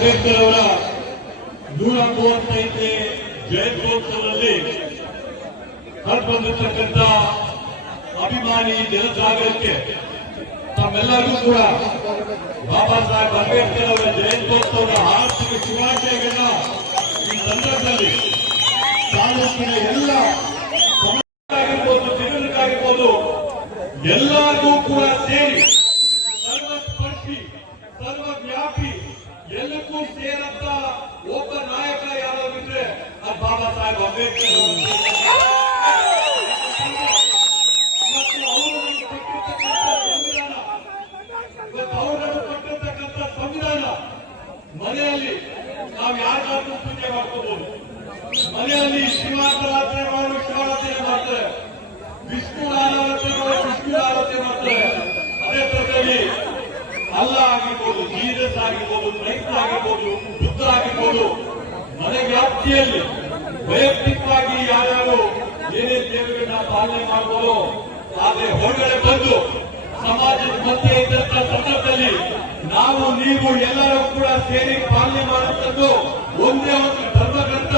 ಅಂಬೇಡ್ಕರ್ ಅವರ 135ನೇ ಜಯಂತ್ಯೋತ್ಸವದಲ್ಲಿ ಹೊರಬಂದಿರತಕ್ಕಂಥ ಅಭಿಮಾನಿ ಜನಸಾಗರಕ್ಕೆ ತಮ್ಮೆಲ್ಲರಿಗೂ ಕೂಡ ಬಾಬಾ ಸಾಹೇಬ್ ಅಂಬೇಡ್ಕರ್ ಅವರ ಜಯಂತ್ಯೋತ್ಸವದ ಆರ್ಥಿಕ ಶುಭಾಶಯಗಳನ್ನ ಈ ಸಂದರ್ಭದಲ್ಲಿ ತಾಲೂಕಿನ ಎಲ್ಲ ಆಗಿರ್ಬೋದು, ಜನರಿಗಾಗಿರ್ಬೋದು, ಎಲ್ಲರಿಗೂ ಕೂಡ ಸೇರಿ ಸರ್ವಸ್ಪರ್ಶಿ ಸರ್ವವ್ಯಾಪಿ ಎಲ್ಲಕ್ಕೂ ಸೇರಂತ ಒಬ್ಬ ನಾಯಕ ಯಾರಾಗಿದ್ರೆ ಅದು ಬಾಬಾ ಸಾಹೇಬ್ ಅಂಬೇಡ್ಕರ್ ಅವರು ಕೊಟ್ಟಿರ್ತಕ್ಕಂಥ ಸಂವಿಧಾನ ಮನೆಯಲ್ಲಿ ನಾವು ಯಾರಿಗಾದ್ರೂ ಪೂಜೆ ಮಾಡ್ಕೋಬಹುದು. ಮನೆಯಲ್ಲಿ ಶ್ರೀಮಾತ್ರಾಧನೆ ಮಾಡುವ ಶಿವಾರಾಧನೆ ಮಾಡ್ತಾರೆ, ವಿಷ್ಣು ಆರಾಧನೆ ಮಾಡುವ ವಿಷ್ಣು ಆರಾಧನೆ ಮಾಡ್ತಾರೆ. ಅದೇ ಪ್ರಕಾರದಲ್ಲಿ ಅಲ್ಲ ಆಗಿರ್ಬೋದು, ಜೀಸಸ್ ಆಗಿರ್ಬೋದು, ಕ್ರೈಸ್ತ ಆಗಿರ್ಬೋದು, ಬುದ್ಧ ಆಗಿರ್ಬೋದು, ಮನೆ ವ್ಯಾಪ್ತಿಯಲ್ಲಿ ವೈಯಕ್ತಿಕವಾಗಿ ಯಾರ್ಯಾರು ಏನೇ ದೇವರನ್ನ ಪಾಲನೆ ಮಾಡಬಹುದು. ಆದ್ರೆ ಹೊರಗಡೆ ಬಂದು ಸಮಾಜದ ಮಧ್ಯೆ ಇದ್ದಂತ ಸಂದರ್ಭದಲ್ಲಿ ನಾವು ನೀವು ಎಲ್ಲರೂ ಕೂಡ ಸೇರಿ ಪಾಲನೆ ಮಾಡುವಂಥದ್ದು ಒಂದೇ ಒಂದು ಧರ್ಮಗ್ರಂಥ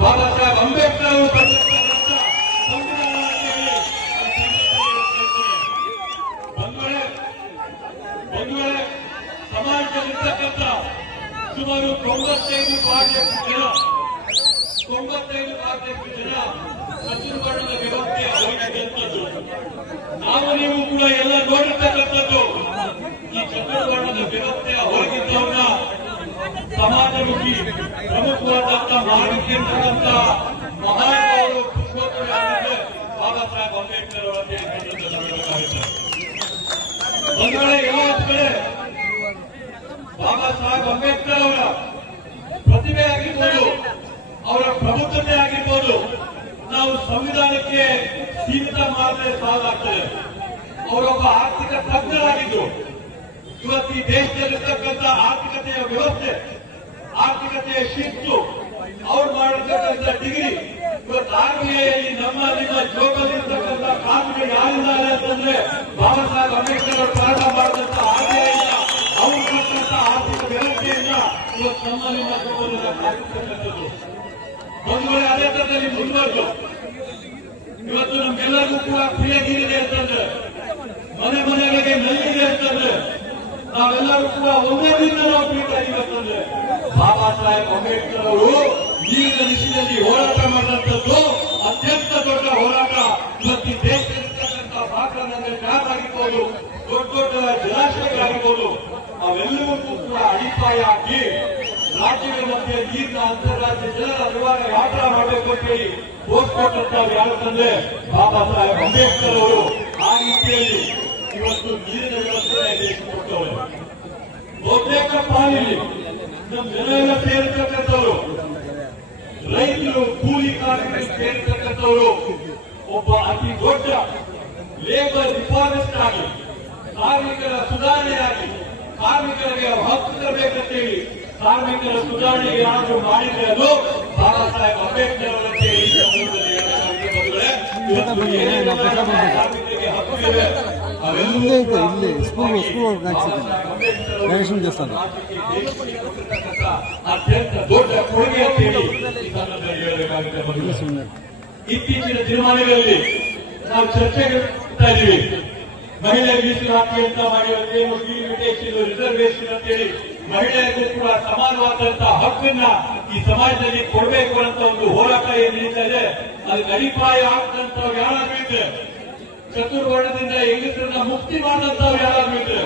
ಬಾಬಾ ಸಾಹೇಬ್ ಅಂಬೇಡ್ಕರ್ ಅವರು ಬರೆದಿರ್ತಕ್ಕಂಥ ಸಂವಿಧಾನ ಅಂತ ಹೇಳಿ ಬಂಧುಗಳೇ, ಸಮಾಜದಲ್ಲಿರ್ತಕ್ಕಂಥ ಸುಮಾರು 95 ಭಾಗದಷ್ಟು ಜನ ಚತುರ್ವರ್ಣದ ವ್ಯವಸ್ಥೆ ಹೊರಗಿದ್ದಂಥದ್ದು. ನಾವು ನೀವು ಕೂಡ ಎಲ್ಲ ನೋಡಿರ್ತಕ್ಕಂಥದ್ದು ಈ ಚತುರ್ವರ್ಣದ ವ್ಯವಸ್ಥೆಯ ಹೊರಗಿದ್ದವನ್ನ ಸಮಾಜಮುಖಿ ಪ್ರಮುಖವಾದಂತ ಮಾರ್ಗದರ್ಶಕರಂತ ಮಹಾನುಭಾವರು ಪುಷ್ಪೋತ್ತರರಾಗಿದ್ದರೆ ಬಾಬಾ ಸಾಹೇಬ್ ಅಂಬೇಡ್ಕರ್ ಅವರ ಒಂದುಗಡೆ ಎಲ್ಲ ಕಡೆ ಬಾಬಾ ಸಾಹೇಬ್ ಅಂಬೇಡ್ಕರ್ ಅವರ ಪ್ರತಿಭೆ ಆಗಿರ್ಬೋದು, ಅವರ ಪ್ರಬುದ್ಧತೆ ಆಗಿರ್ಬೋದು, ನಾವು ಸಂವಿಧಾನಕ್ಕೆ ಸೀಮಿತ ಮಾಡಿದ್ರೆ ಸಾಲಾಗ್ತದೆ. ಅವರೊಬ್ಬ ಆರ್ಥಿಕ ತಜ್ಞರಾಗಿದ್ದು ಇವತ್ತು ಈ ದೇಶದಲ್ಲಿರ್ತಕ್ಕಂಥ ಆರ್ಥಿಕತೆಯ ವ್ಯವಸ್ಥೆ, ಆರ್ಥಿಕತೆಯ ಶಿಸ್ತು, ಅವ್ರು ಮಾಡಿರ್ತಕ್ಕಂಥ ಡಿಗ್ರಿ ಇವತ್ತು ಆರ್ಬಿಐಯಲ್ಲಿ ನಮ್ಮ ನಿಮ್ಮ ಜೋಗಲ್ಲಿರ್ತಕ್ಕಂಥ ಕಾರ್ಮಿಕರು ಯಾರಿದ್ದಾರೆ ಅಂತಂದ್ರೆ ಬಾಬಾ ಸಾಹೇಬ್ ಅಂಬೇಡ್ಕರ್ ಅವರು ಪ್ರಾರಂಭ ಮಾಡಿದಂತ ಆರ್ಬಿಐ ಅವರು ಕೊಟ್ಟಂತ ಆರ್ಥಿಕ ವ್ಯವಸ್ಥೆಯನ್ನ ಇವತ್ತು ನಮ್ಮ ನಿಮ್ಮ ಜೋಗದಿಂದ ಕಾಯ್ದಿರ್ತಕ್ಕಂಥದ್ದು. ಒಂದುಗಳೇ ಅದೇ ತರದಲ್ಲಿ ಮುಂದುವರೆದು ಇವತ್ತು ನಮ್ಗೆಲ್ಲರಿಗೂ ಕೂಡ ಪ್ರಿಯಗಿರಿದೆ ಅಂತಂದ್ರೆ, ಮನೆ ಮನೆಗಳಿಗೆ ನಲ್ಲಿದೆ ಅಂತಂದ್ರೆ, ನಾವೆಲ್ಲರೂ ಕೂಡ ಒಂದೇ ದಿನ ನಾವು ಪ್ರೀತಿಯಾಗಿವೆ ಅಂತಂದ್ರೆ ಬಾಬಾ ಸಾಹೇಬ್ ಅಂಬೇಡ್ಕರ್ ಅವರು ನೀರಿನ ವಿಷಯದಲ್ಲಿ ಹೋರಾಟ ಮಾಡಿದಂಥದ್ದು ಅತ್ಯಂತ ದೊಡ್ಡ ಹೋರಾಟ. ಇವತ್ತು ಈ ದೇಶದಲ್ಲಿರ್ತಕ್ಕಂಥ ಬಾಕ್ಲನಗರ ಡ್ಯಾಮ್ ಆಗಿರ್ಬೋದು, ದೊಡ್ಡ ದೊಡ್ಡ ಜಲಾಶಯಗಳಾಗಿರ್ಬೋದು, ಅವೆಲ್ಲವನ್ನೂ ಕೂಡ ಅಡಿಪಾಯ ಹಾಕಿ ರಾಜ್ಯಗಳ ಮಧ್ಯೆ ನೀರಿನ ಅಂತಾರಾಜ್ಯ ಜನರ ವ್ಯವಹಾರ ಯಾವ ತರ ಮಾಡಬೇಕು ಅಂತ ಹೇಳಿ ಓದ್ಕೊಟ್ಟಂತ ಯಾರಂತಂದ್ರೆ ಬಾಬಾ ಸಾಹೇಬ್ ಅಂಬೇಡ್ಕರ್ ಅವರು. ಆ ರೀತಿಯಲ್ಲಿ ಇವತ್ತು ನೀರಿನ ವ್ಯವಸ್ಥೆ ದೇಶಕೊಟ್ಟವರು ಬಹುತೇಕ ಪಾಲಿನಲ್ಲಿ ನಮ್ಮ ಜನರೆಲ್ಲ ಸೇರಿರ್ತಕ್ಕಂಥವ್ರು, ರೈತರು, ಕೂಲಿ ಕಾರ್ಮಿಕರು ಸೇರಿರ್ತಕ್ಕಂಥವರು ಒಬ್ಬ ಅತಿ ದೊಡ್ಡ ಲೇಬರ್ ರಿಫಾರ್ಮಿಸ್ಟ್ ಆಗಿ, ಕಾರ್ಮಿಕರ ಸುಧಾರಣೆಯಾಗಿ, ಕಾರ್ಮಿಕರಿಗೆ ಹಕ್ಕು ತರಬೇಕಂತೇಳಿ ಕಾರ್ಮಿಕರ ಸುಧಾರಣೆ ಏನಾದರೂ ಮಾಡಿದ್ರೆ ಅದು ಬಾಬಾ ಸಾಹೇಬ್ ಅಂಬೇಡ್ಕರ್ ಅವರಂತೆ ಈ ಸಂದರ್ಭದಲ್ಲಿ ಕಾರ್ಮಿಕರಿಗೆ ಹಕ್ಕು ಇದೆ. ಅತ್ಯಂತ ದೊಡ್ಡ ಕೊಡುಗೆ ಅಂತ ಹೇಳಿ ಈ ಸಂದರ್ಭದಲ್ಲಿ ಹೇಳಬೇಕಾಗುತ್ತೆ. ಇತ್ತೀಚಿನ ದಿನಮಾನಗಳಲ್ಲಿ ನಾವು ಚರ್ಚೆಗೆ ಇದ್ದೀವಿ, ಮಹಿಳೆ ಮೀಸಲಾತಿ ಅಂತ ಮಾಡಿರುತ್ತೆ, ರಿಸರ್ವೇಶನ್ ಅಂತೇಳಿ ಮಹಿಳೆಯರಿಗೂ ಕೂಡ ಸಮಾನವಾದಂತಹ ಹಕ್ಕನ್ನ ಈ ಸಮಾಜದಲ್ಲಿ ಕೊಡಬೇಕು ಅಂತ ಒಂದು ಹೋರಾಟ ಏನ್ ನಡೀತಾ ಇದೆ. ಅದಕ್ಕೆ ಅಡಿಪಾಯ ಆಗ್ತಂತವ್ರು ಯಾರಾದ್ರೂ ಇದ್ರೆ, ಚತುರ್ವರ್ಣದಿಂದ ಹೆಂಗಸರನ್ನ ಮುಕ್ತಿ ಮಾಡಿದಂತವ್ರು ಯಾರಾದ್ರೂ ಇದ್ರೆ,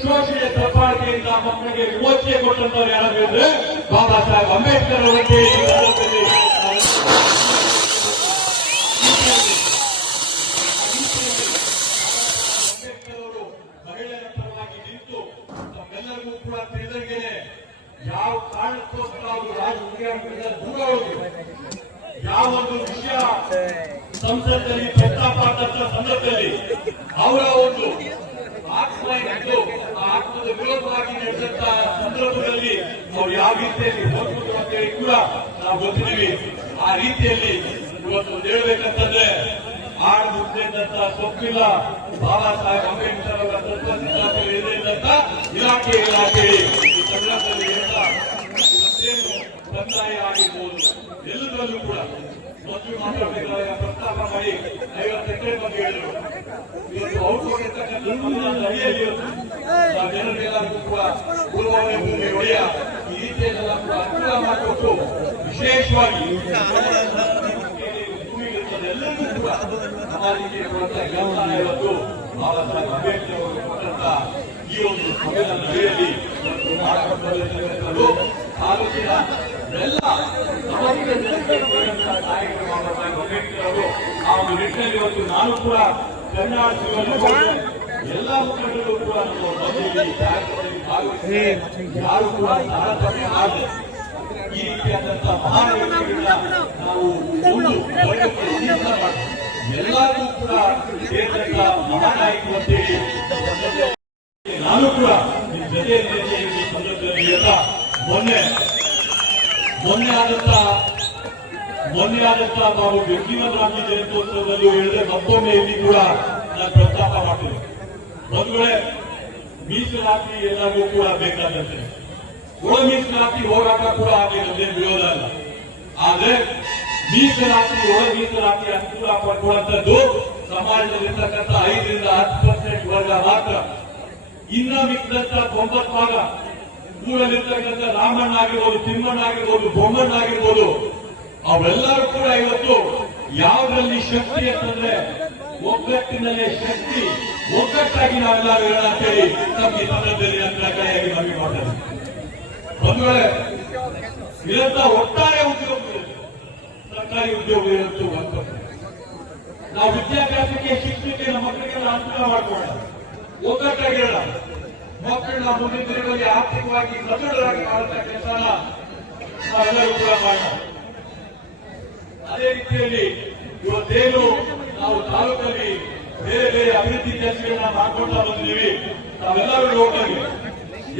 ಶೋಷಣೆ ತಪ್ಪಾಳಿಕೆಯಿಂದ ಮಕ್ಕಳಿಗೆ ವಿಮೋಚನೆ ಕೊಟ್ಟಂತವ್ರು ಯಾರಾದ್ರೂ ಇದ್ರೆ ಬಾಬಾ ಸಾಹೇಬ್ ಅಂಬೇಡ್ಕರ್ ಅವರಿಗೆ ಈ ಸಂದರ್ಭದಲ್ಲಿ ನಮ್ಮೆಲ್ಲರಿಗೂ ಕೂಡ ತಿಳಿದಂಗೆನೆ ಯಾವ ಕಾರಣಕ್ಕೋಸ್ಕರ ಅವರು ರಾಜಕೀಯ ದೂರ ಹೋಗಿ ಯಾವ ಒಂದು ವಿಷಯ ಸಂಸತ್ತಲ್ಲಿ ಪ್ರಸ್ತಾಪ ಆದಂತ ಸಂದರ್ಭದಲ್ಲಿ ಅವರ ಒಂದು ಆತ್ಮ ಇದ್ದು ಆ ಆತ್ಮದ ವಿರೋಧವಾಗಿ ನಡೆದಂತ ಸಂದರ್ಭದಲ್ಲಿ ಅವ್ರು ಯಾವ ರೀತಿಯಲ್ಲಿ ಹೋಗ್ಬೋದು ಅಂತ ಹೇಳಿ ಕೂಡ ನಾವು ಗೊತ್ತಿದ್ದೀವಿ. ಆ ರೀತಿಯಲ್ಲಿ ಇವತ್ತು ಹೇಳ್ಬೇಕಂತಂದ್ರೆ ಆಡು ಮುಟ್ಟಿದಂತ ಸೊಪ್ಪಿಲ್ಲ ಬಾಬಾ ಸಾಹೇಬ್ ಅಂಬೇಡ್ಕರ್ ಅವರ ತತ್ವ ಸಿದ್ಧಾಂತಗಳು ಇದ್ದಂತ ಇಲಾಖೆ ಈ ಸಂದರ್ಭದಲ್ಲಿ ಕಂದಾಯ ಆಗಿರ್ಬೋದು, ಎಲ್ಲದರಲ್ಲೂ ಕೂಡ ಮಂತ್ರಿ ಮಾತಾಡಬೇಕಾದಾಗ ಪ್ರಸ್ತಾಪ ಮಾಡಿ 50 ಎಕರೆ ಬಗ್ಗೆ ಹೇಳಿದ್ರು. ಇವತ್ತು ಅವ್ರು ಕೊಟ್ಟಿರ್ತಕ್ಕಂಥ ಸಂವಿಧಾನದ ಅಡಿಯಲ್ಲಿ ಜನರಿಗೆಲ್ಲರಿಗೂ ಕೂಡ ಪೂರ್ವವೇ ಭೂಮಿ ಒಡೆಯ ಈ ರೀತಿಯಲ್ಲೆಲ್ಲ ಕೂಡ ಅನುಕೂಲ ಮಾಡಿಕೊಟ್ಟು ವಿಶೇಷವಾಗಿ ಭೂಮಿಗಳಿರುತ್ತದೆಲ್ಲರಿಗೂ ಕೂಡ ಸಮಾಜಕ್ಕೆ ಕೊಡುವಂತಹ ಕೆಲಸ ಇವತ್ತು ಬಾಬಾ ಸಾಹೇಬ್ ಅಂಬೇಡ್ಕರ್ ಅವರು ಕೊಟ್ಟಂತ ಈ ಒಂದು ಸಂವಿಧಾನದ ಅಡಿಯಲ್ಲಿ ಮಾಡಿಕೊಟ್ಟಿರುವಂತದ್ದು ತಾಲೂಕಿನ ಎಲ್ಲ ಸಾಮಾಜಿಕ ನಾಯಕರು ಬಾಬಾ ಸಾಹೇಬ್ ಅಂಬೇಡ್ಕರ್ ಅವರು ಆ ಒಂದು ನಿಟ್ಟಿನಲ್ಲಿ ಇವತ್ತು ನಾನು ಕೂಡ ಕರ್ನಾಟಕದಲ್ಲಿ ಎಲ್ಲ ಮುಖಂಡರು ಕೂಡ ಭಾಗವಹಿಸಿ ಯಾರು ಕೂಡ ತಾರತಮ್ಯ ಮಾಡದೆ ಈ ರೀತಿಯಾದಂತಹ ಮಹಾನ್ ವ್ಯಕ್ತಿಗಳನ್ನ ನಾವು ಎಲ್ಲರಿಗೂ ಕೂಡ ಸೇರಿದಂತ ಮಹಾನಾಯಕರು ಅಂತೇಳಿ ನಾನು ಕೂಡ ನಿಮ್ಮ ಜೊತೆಯಲ್ಲಿ ಸಂದರ್ಭದಲ್ಲಿ ಮೊನ್ನೆ ಆದಂತಹ ನಾವು ಬೆಂಕಿಮರಾಜಿ ಜಯಂತ್ಯೋತ್ಸವದಲ್ಲಿ ಹೇಳಿದ್ರೆ ಮತ್ತೊಮ್ಮೆ ಇಲ್ಲಿ ಕೂಡ ನಾನು ಪ್ರಸ್ತಾಪ ಮಾಡ್ತೇನೆ. ಬಂಧುಗಳೇ, ಮೀಸಲಾತಿ ಎಲ್ಲರಿಗೂ ಕೂಡ ಬೇಕಾದಂತೆ ಒಳ ಮೀಸಲಾತಿ ಹೋರಾಟ ಕೂಡ ಆಗಲಿದೆ, ವಿರೋಧ ಅಲ್ಲ. ಆದ್ರೆ ಮೀಸಲಾತಿ ಒಳ ಮೀಸಲಾತಿ ಅನುಕೂಲ ಪಡ್ಕೊಳ್ಳುವಂಥದ್ದು ಸಮಾಜದಲ್ಲಿರ್ತಕ್ಕಂಥ 5 ರಿಂದ 10% ವರ್ಗ ಮಾತ್ರ. ಇನ್ನ ಮಿಕ್ಕಿದಂತ 90 ಭಾಗ ಊರಲ್ಲಿರ್ತಕ್ಕಂಥ ರಾಮಣ್ಣ ಆಗಿರ್ಬೋದು, ತಿಮ್ಮಣ್ಣ ಆಗಿರ್ಬೋದು, ಬೊಮ್ಮಣ್ಣ ಆಗಿರ್ಬೋದು, ಅವೆಲ್ಲರೂ ಕೂಡ ಇವತ್ತು ಯಾವುದರಲ್ಲಿ ಶಕ್ತಿ ಅಂತಂದ್ರೆ ಒಗ್ಗಟ್ಟಿನಲ್ಲೇ ಶಕ್ತಿ, ಒಗ್ಗಟ್ಟಾಗಿ ನಾವೆಲ್ಲರೂ ಹೇಳೋಣ ಅಂತೇಳಿ ನಮ್ಮ ಈ ಸಂದರ್ಭದಲ್ಲಿ ನನ್ನ ಕಡೆಯಾಗಿ ಮನವಿ ಮಾಡ್ತೇನೆ. ಬಂಧುಗಳೇ, ಇದಂತ ಒಟ್ಟಾರೆ ಉದ್ಯೋಗ, ಸರ್ಕಾರಿ ಉದ್ಯೋಗ ಇರುತ್ತೋ ನಾವು ವಿದ್ಯಾಭ್ಯಾಸಕ್ಕೆ, ಶಿಕ್ಷಣಕ್ಕೆ ನಮ್ಮ ಮಕ್ಕಳಿಗೆಲ್ಲ ಅನುಕೂಲ ಮಾಡ್ಕೊಳ್ಳೋಣ, ಒಗ್ಗಟ್ಟಾಗಿರೋಣ. ಮಕ್ಕಳನ್ನ ಮುಂದಿನ ದಿನಗಳಲ್ಲಿ ಆರ್ಥಿಕವಾಗಿ ಸದೃಢರಾಗಿ ಮಾಡುವಂತಹ ಕೆಲಸನ ನಾವೆಲ್ಲರೂ ಕೂಡ ಮಾಡೋಣ. ಅದೇ ರೀತಿಯಲ್ಲಿ ಇವತ್ತೇನು ನಾವು ತಾಲೂಕಲ್ಲಿ ಬೇರೆ ಬೇರೆ ಅಭಿವೃದ್ಧಿ ಕೆಲಸಗಳನ್ನ ಮಾಡ್ಕೊಳ್ತಾ ಬಂದಿದ್ದೀವಿ, ನಾವೆಲ್ಲರೂ ನೋಡ್ತೀವಿ.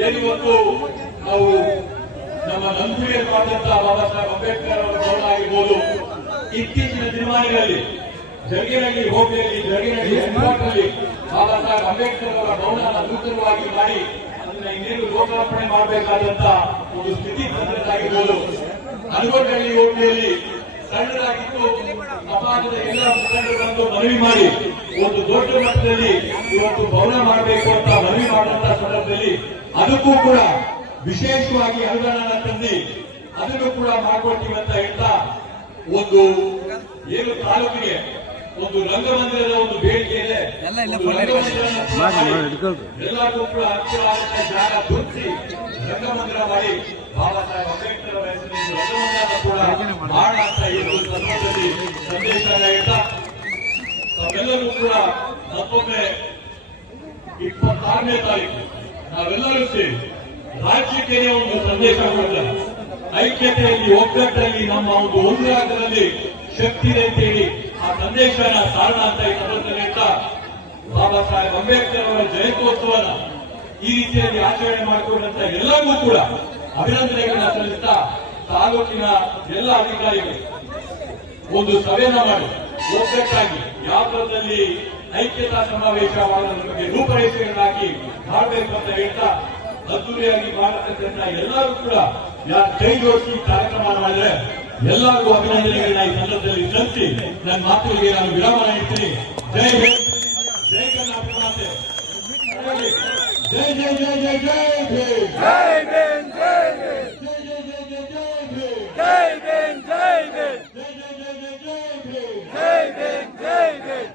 ಏನಿವತ್ತು ನಾವು ನಮ್ಮ ನಂತೂರಿಯಲ್ಲಿ ಮಾಡಿದಂತಹ ಬಾಬಾ ಸಾಹೇಬ್ ಅಂಬೇಡ್ಕರ್ ಅವರ ಭವನ ಆಗಿರ್ಬೋದು, ಇತ್ತೀಚಿನ ದಿನಮಾನಗಳಲ್ಲಿ ಜಗೇನಹಳ್ಳಿ ಹೋಬಳಿಯಲ್ಲಿ ಜಗೇನಹಳ್ಳಿ ಹೆಡ್ವಾರ್ಟಲ್ಲಿ ಬಾಬಾ ಸಾಹೇಬ್ ಅಂಬೇಡ್ಕರ್ ಅವರ ಭವನ ನೂತನವಾಗಿ ಮಾಡಿ ಅದನ್ನ ಇನ್ನೇನು ಲೋಕಾರ್ಪಣೆ ಮಾಡಬೇಕಾದಂತ ಒಂದು ಸ್ಥಿತಿ ತಂದಿದ್ದಾಗಿರ್ಬೋದು. ಹನುಮನಹಳ್ಳಿ ಹೋಬಳಿಯಲ್ಲಿ ಸಣ್ಣದಾಗಿದ್ದು ಸಮಾಜದ ಎಲ್ಲ ಮುಖಂಡರುಗಳನ್ನು ಮನವಿ ಮಾಡಿ ಒಂದು ದೊಡ್ಡ ಮಟ್ಟದಲ್ಲಿ ಇವತ್ತು ಭವನ ಮಾಡಬೇಕು ಅಂತ ಮನವಿ ಮಾಡುವಂತಹ ಸಂದರ್ಭದಲ್ಲಿ ಅದಕ್ಕೂ ಕೂಡ ವಿಶೇಷವಾಗಿ ಅನುದಾನ ತಂದು ಅದನ್ನು ಕೂಡ ಮಾಡ್ಕೊಳ್ತೀವಿ ಅಂತ ಹೇಳ್ತಾ ಒಂದು ಏನು ತಾಲೂಕಿಗೆ ಒಂದು ರಂಗಮಂದಿರದ ಒಂದು ಬೇಡಿಕೆ ಇದೆ. ಎಲ್ಲರಿಗೂ ಕೂಡ ಅನುಕೂಲವಾದಂತಹ ಜಾಗ ಗುರುತಿಸಿ ರಂಗಮಂದಿರ ಮಾಡಿ ಬಾಬಾ ಸಾಹೇಬ್ ಅಂಬೇಡ್ಕರ್ ಅವರ ಹೆಸರಿನಲ್ಲಿ ರಂಗಮಂದಿರ ಕೂಡ ಮಾಡ ಅಂತ ಈ ಒಂದು ಸಂದರ್ಭದಲ್ಲಿ ಸಂದೇಶ ಹೇಳ್ತಾ ತಾವೆಲ್ಲರೂ ಕೂಡ ಮತ್ತೊಮ್ಮೆ 26ನೇ ತಾರೀಕು ನಾವೆಲ್ಲರೂ ಸೇರಿ ರಾಜ್ಯಕ್ಕೆ ಒಂದು ಸಂದೇಶ ಕೊಡ್ತಾರೆ. ಐಕ್ಯತೆಯಲ್ಲಿ, ಒಗ್ಗಟ್ಟಲ್ಲಿ ನಮ್ಮ ಒಂದು ಒಂದಾಗದಲ್ಲಿ ಶಕ್ತಿ ಇದೆ ಅಂತೇಳಿ ಆ ಸಂದೇಶನ ಸಾರಣ ಅಂತ ಈ ಸಂದರ್ಭದಲ್ಲಿ ಹೇಳ್ತಾ ಬಾಬಾ ಸಾಹೇಬ್ ಅಂಬೇಡ್ಕರ್ ಅವರ ಜಯಂತ್ಯೋತ್ಸವನ ಈ ರೀತಿಯಲ್ಲಿ ಆಚರಣೆ ಮಾಡಿಕೊಂಡಂತ ಎಲ್ಲರಿಗೂ ಕೂಡ ಅಭಿನಂದನೆಗಳನ್ನ ಸಲ್ಲಿಸ್ತಾ ತಾಲೂಕಿನ ಎಲ್ಲ ಅಧಿಕಾರಿಗಳು ಒಂದು ಸಭೆಯನ್ನ ಮಾಡಿ ಒಗ್ಗಟ್ಟಾಗಿ ಯಾವ್ದ್ರಲ್ಲಿ ಐಕ್ಯತಾ ಸಮಾವೇಶ ಮಾಡೋದ್ರ ಬಗ್ಗೆ ರೂಪರೇಷೆಯನ್ನು ಹಾಕಿ ಮಾಡಬೇಕು ಅಂತ ಹೇಳ್ತಾ ಅದ್ದೂರಿಯಾಗಿ ಮಾಡತಕ್ಕಂಥ ಎಲ್ಲರೂ ಕೂಡ ಯಾರು ಕೈ ಜೋಡಿಸಿ ಕಾರ್ಯಕ್ರಮ ಮಾಡಿದ್ರೆ ಎಲ್ಲರಿಗೂ ಅಭಿನಂದನೆಗಳನ್ನ ಈ ಸಂದರ್ಭದಲ್ಲಿ ಸಲ್ಲಿಸಿ ನನ್ನ ಮಾತುಗಳಿಗೆ ನಾನು ವಿರಾಮ ನೀಡ್ತೀನಿ. ಜೈ ಹಿಂದ್, ಜೈ ಕರ್ನಾಟಕ ಮಾತೆ, ಜೈ ಜೈ ಜೈ ಜೈ ಜೈ ಭೀಮ್, ಜೈ ಭೀಮ್, ಜೈ ಭೀಮ್, ಜೈ ಜೈ ಜೈ ಜೈ ಭೀಮ್, ಜೈ ಭೀಮ್, ಜೈ ಜೈ ಜೈ ಜೈ ಭೀಮ್, ಜೈ ಭೀಮ್, ಜೈ ಭೀಮ್, ಜೈ ಭೀಮ್.